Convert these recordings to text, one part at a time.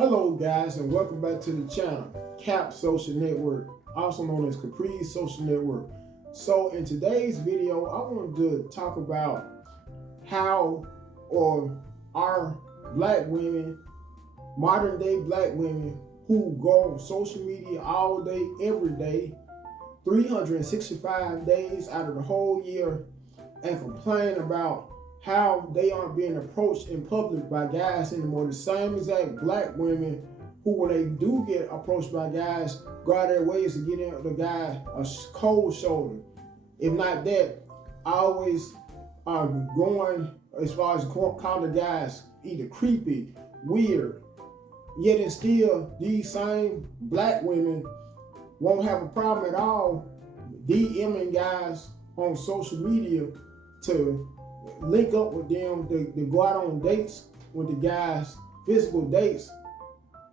Hello guys, and welcome back to the channel, Cap Social Network, also known as Capri Social Network. So in today's video, I wanted to talk about how our black women, modern day black women who go on social media all day, every day, 365 days out of the whole year, and complain about how they aren't being approached in public by guys anymore. The same exact black women who, when they do get approached by guys, go out their ways to get in the guy a cold shoulder. If not that, I always are going as far as call the guys either creepy, weird. Yet and still, these same black women won't have a problem at all DMing guys on social media to link up with them, to go out on dates with the guys, physical dates,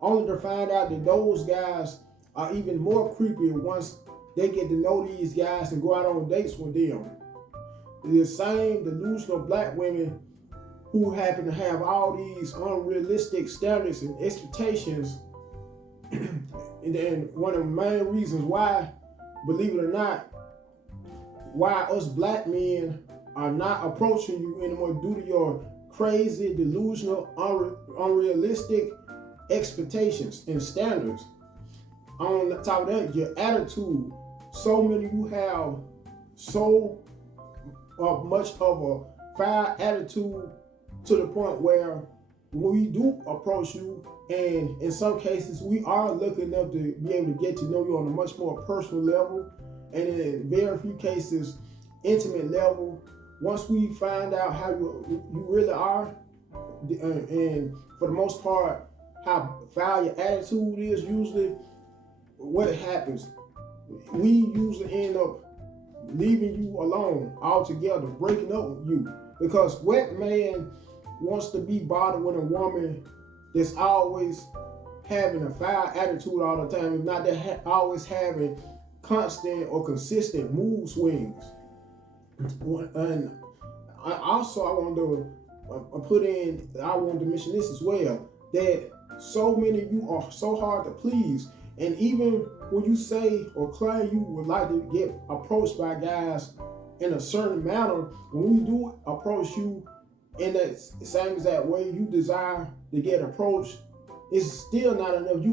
only to find out that those guys are even more creepy once they get to know these guys and go out on dates with them. The same delusional black women who happen to have all these unrealistic standards and expectations. And then one of the main reasons why, believe it or not, why us black men are not approaching you anymore due to your crazy, delusional, unrealistic expectations and standards. On top of that, your attitude. So many of you have so much of a foul attitude to the point where when we do approach you, and in some cases we are looking up to be able to get to know you on a much more personal level, and in very few cases, intimate level. Once we find out how you really are, and for the most part, how foul your attitude is, usually what happens, we usually end up leaving you alone altogether, breaking up with you. Because what man wants to be bothered with a woman that's always having a foul attitude all the time, if not that always having constant or consistent mood swings? And I wanted to put in, I wanted to mention this as well, that so many of you are so hard to please. And even when you say or claim you would like to get approached by guys in a certain manner, when we do approach you in that same exact way you desire to get approached, it's still not enough.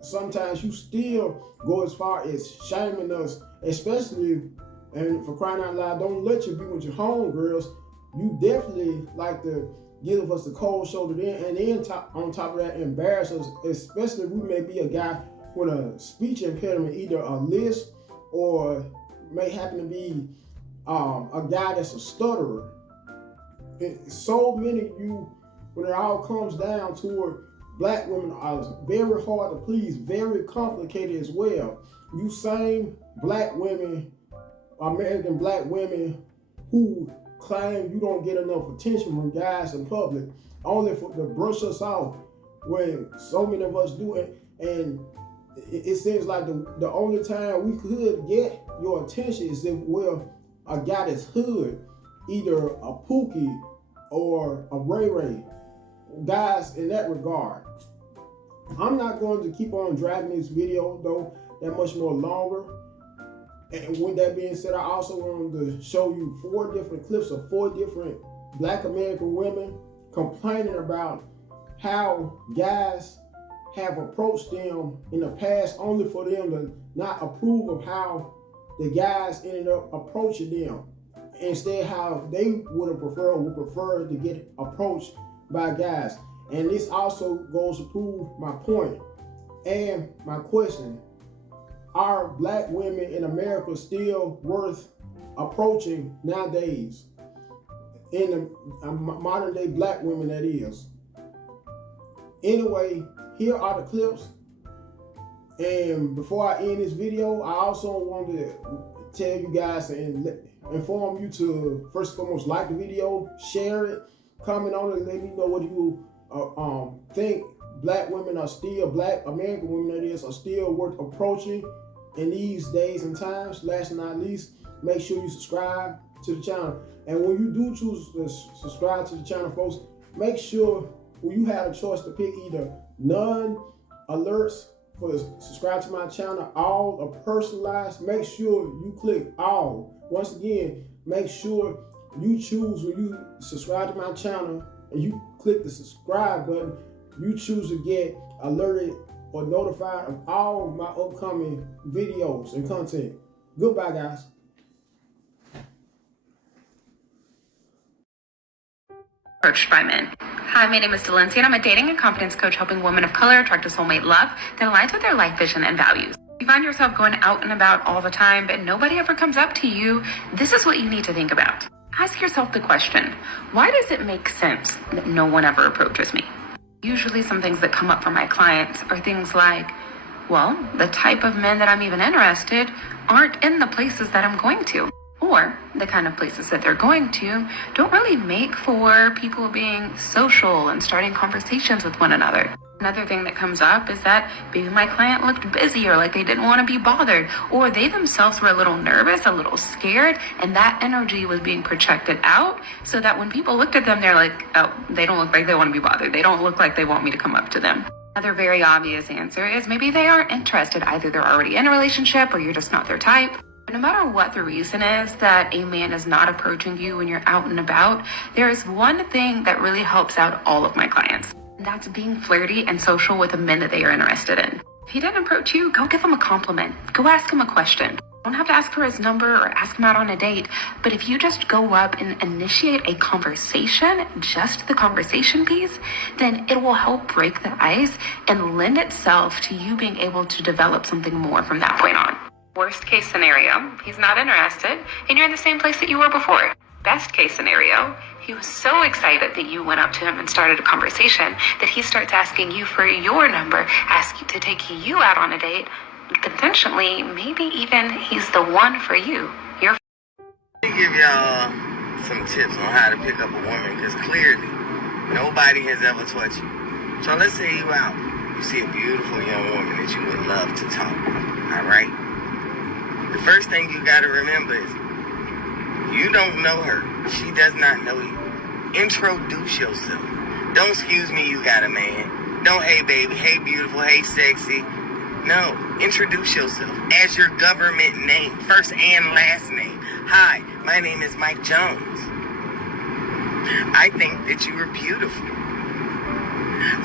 Sometimes you still go as far as shaming us, especially, and for crying out loud, don't let you be with your homegirls. You definitely like to give us the cold shoulder then, and then on top of that, embarrass us, especially if we may be a guy with a speech impediment, either a lisp or may happen to be a guy that's a stutterer. And so many of you, when it all comes down to it, black women are very hard to please, very complicated as well. You same black women, American black women, who claim you don't get enough attention from guys in public, only to brush us off when so many of us do it. And it seems like the only time we could get your attention is if we're a guy that's hood, either a Pookie or a Ray Ray. Guys, in that regard, I'm not going to keep on dragging this video though that much more longer. And with that being said, I also wanted to show you 4 different clips of 4 different black American women complaining about how guys have approached them in the past only for them to not approve of how the guys ended up approaching them. Instead, how they would prefer to get approached by guys. And this also goes to prove my point and my question. Are black women in America still worth approaching nowadays? In the modern day black women, that is. Anyway, here are the clips. And before I end this video, I also wanted to tell you guys and inform you to, first and foremost, like the video, share it, comment on it, and let me know what you think black women are still, black American women that is, are still worth approaching in these days and times. Last but not least, make sure you subscribe to the channel. And when you do choose to subscribe to the channel, folks, make sure where you had a choice to pick either none alerts for subscribe to my channel, all or personalized. Make sure you click all. Once again, make sure you choose when you subscribe to my channel and you click the subscribe button, you choose to get alerted or notified of all my upcoming videos and content. Goodbye, guys. Approached by men. Hi, my name is Delancey, and I'm a dating and confidence coach helping women of color attract a soulmate love that aligns with their life vision and values. If you find yourself going out and about all the time, but nobody ever comes up to you, this is what you need to think about. Ask yourself the question, why does it make sense that no one ever approaches me? Usually some things that come up for my clients are things like, well, the type of men that I'm even interested aren't in the places that I'm going to. Or the kind of places that they're going to don't really make for people being social and starting conversations with one another. Another thing that comes up is that maybe my client looked busy or like they didn't want to be bothered, or they themselves were a little nervous, a little scared, and that energy was being projected out so that when people looked at them, they're like, oh, they don't look like they want to be bothered. They don't look like they want me to come up to them. Another very obvious answer is maybe they aren't interested. Either they're already in a relationship or you're just not their type. No matter what the reason is that a man is not approaching you when you're out and about, there is one thing that really helps out all of my clients. And that's being flirty and social with the men that they are interested in. If he didn't approach you, go give him a compliment. Go ask him a question. You don't have to ask for his number or ask him out on a date, but if you just go up and initiate a conversation, just the conversation piece, then it will help break the ice and lend itself to you being able to develop something more from that point on. Worst case scenario, he's not interested and you're in the same place that you were before. Best case scenario, he was so excited that you went up to him and started a conversation that he starts asking you for your number, asking to take you out on a date. Potentially, maybe even he's the one for you. Let me give y'all some tips on how to pick up a woman, because clearly nobody has ever taught you. So let's say you out. You see a beautiful young woman that you would love to talk. All right? The first thing you got to remember is you don't know her. She does not know you. Introduce yourself. Don't excuse me, you got a man. Don't hey baby, hey beautiful, hey sexy. No, introduce yourself as your government name, first and last name. Hi, my name is Mike Jones. I think that you are beautiful.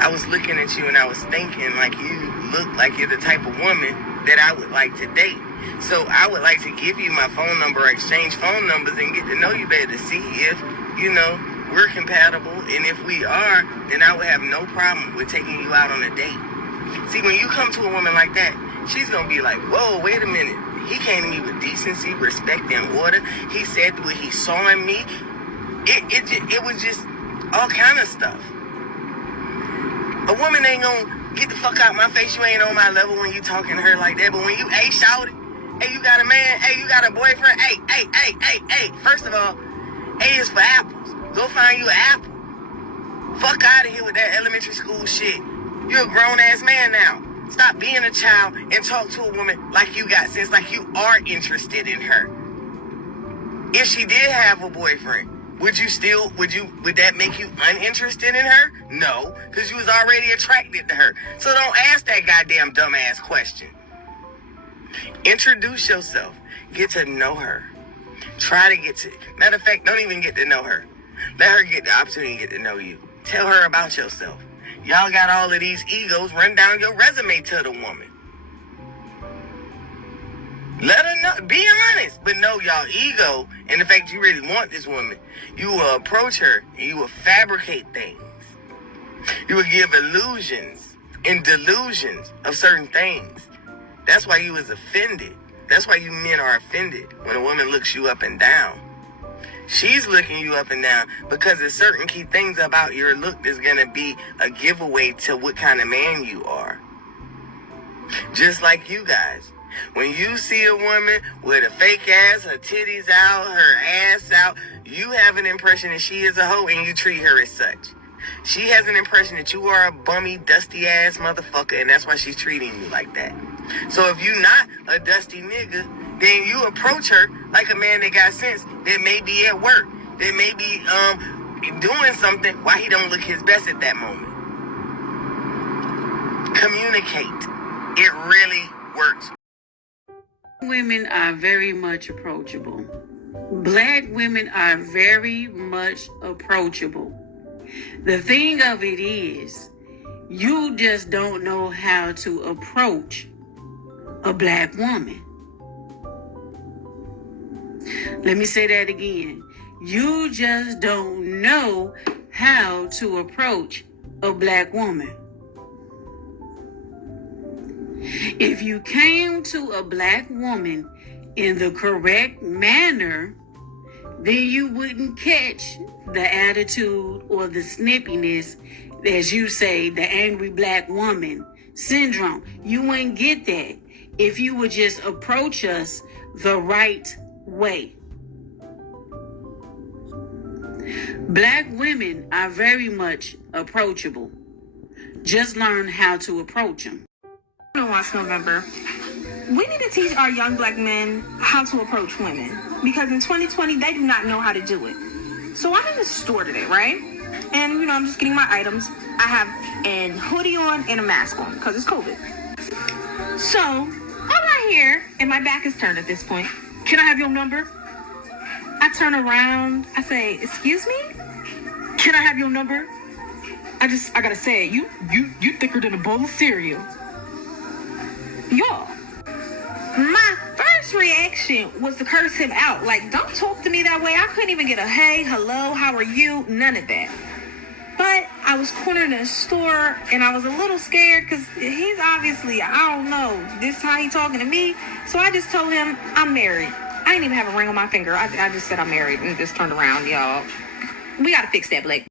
I was looking at you and I was thinking like you look like you're the type of woman that I would like to date. So I would like to give you my phone number, or exchange phone numbers and get to know you better to see if, we're compatible. And if we are, then I would have no problem with taking you out on a date. See, when you come to a woman like that, she's going to be like, whoa, wait a minute. He came to me with decency, respect, and order. He said what he saw in me. It was just all kind of stuff. A woman ain't going to get the fuck out my face. You ain't on my level when you talking to her like that. But when you, hey, shout it. Hey, you got a man? Hey, you got a boyfriend? Hey. First of all, A is for apples. Go find you an apple. Fuck out of here with that elementary school shit. You're a grown-ass man now. Stop being a child and talk to a woman like you got sense, like you are interested in her. If she did have a boyfriend, would that make you uninterested in her? No, because you was already attracted to her. So don't ask that goddamn dumbass question. Introduce yourself. Get to know her. Matter of fact, don't even get to know her. Let her get the opportunity to get to know you. Tell her about yourself. Y'all got all of these egos. Run down your resume to the woman. Let her know. Be honest. But no, y'all ego and the fact you really want this woman, you will approach her and you will fabricate things. You will give illusions and delusions of certain things. That's why you was offended. That's why you men are offended when a woman looks you up and down. She's looking you up and down because there's certain key things about your look that's going to be a giveaway to what kind of man you are. Just like you guys. When you see a woman with a fake ass, her titties out, her ass out, you have an impression that she is a hoe and you treat her as such. She has an impression that you are a bummy, dusty ass motherfucker, and that's why she's treating you like that. So if you not a dusty nigga, then you approach her like a man that got sense, that may be at work, that may be doing something why he don't look his best at that moment. Communicate. It really works. Women are very much approachable. Black women are very much approachable. The thing of it is, you just don't know how to approach a black woman. Let me say that again. You just don't know how to approach a black woman. If you came to a black woman in the correct manner, then you wouldn't catch the attitude or the snippiness, as you say, the angry black woman syndrome. You wouldn't get that if you would just approach us the right way. Black women are very much approachable. Just learn how to approach them. Watch November. We need to teach our young black men how to approach women, because in 2020 they do not know how to do it. So I'm in the store today, right? And I'm just getting my items. I have a hoodie on and a mask on because it's COVID. So I'm right here and my back is turned at this point. Can I have your number? I turn around. I say, excuse me? Can I have your number? I gotta say, you thicker than a bowl of cereal. Y'all, my first reaction was to curse him out. Like, don't talk to me that way. I couldn't even get a hey, hello, how are you? None of that. But I was cornered in a store and I was a little scared because he's obviously, I don't know, this is how he talking to me. So I just told him I'm married. I didn't even have a ring on my finger. I just said I'm married and just turned around, y'all. We got to fix that, Blake.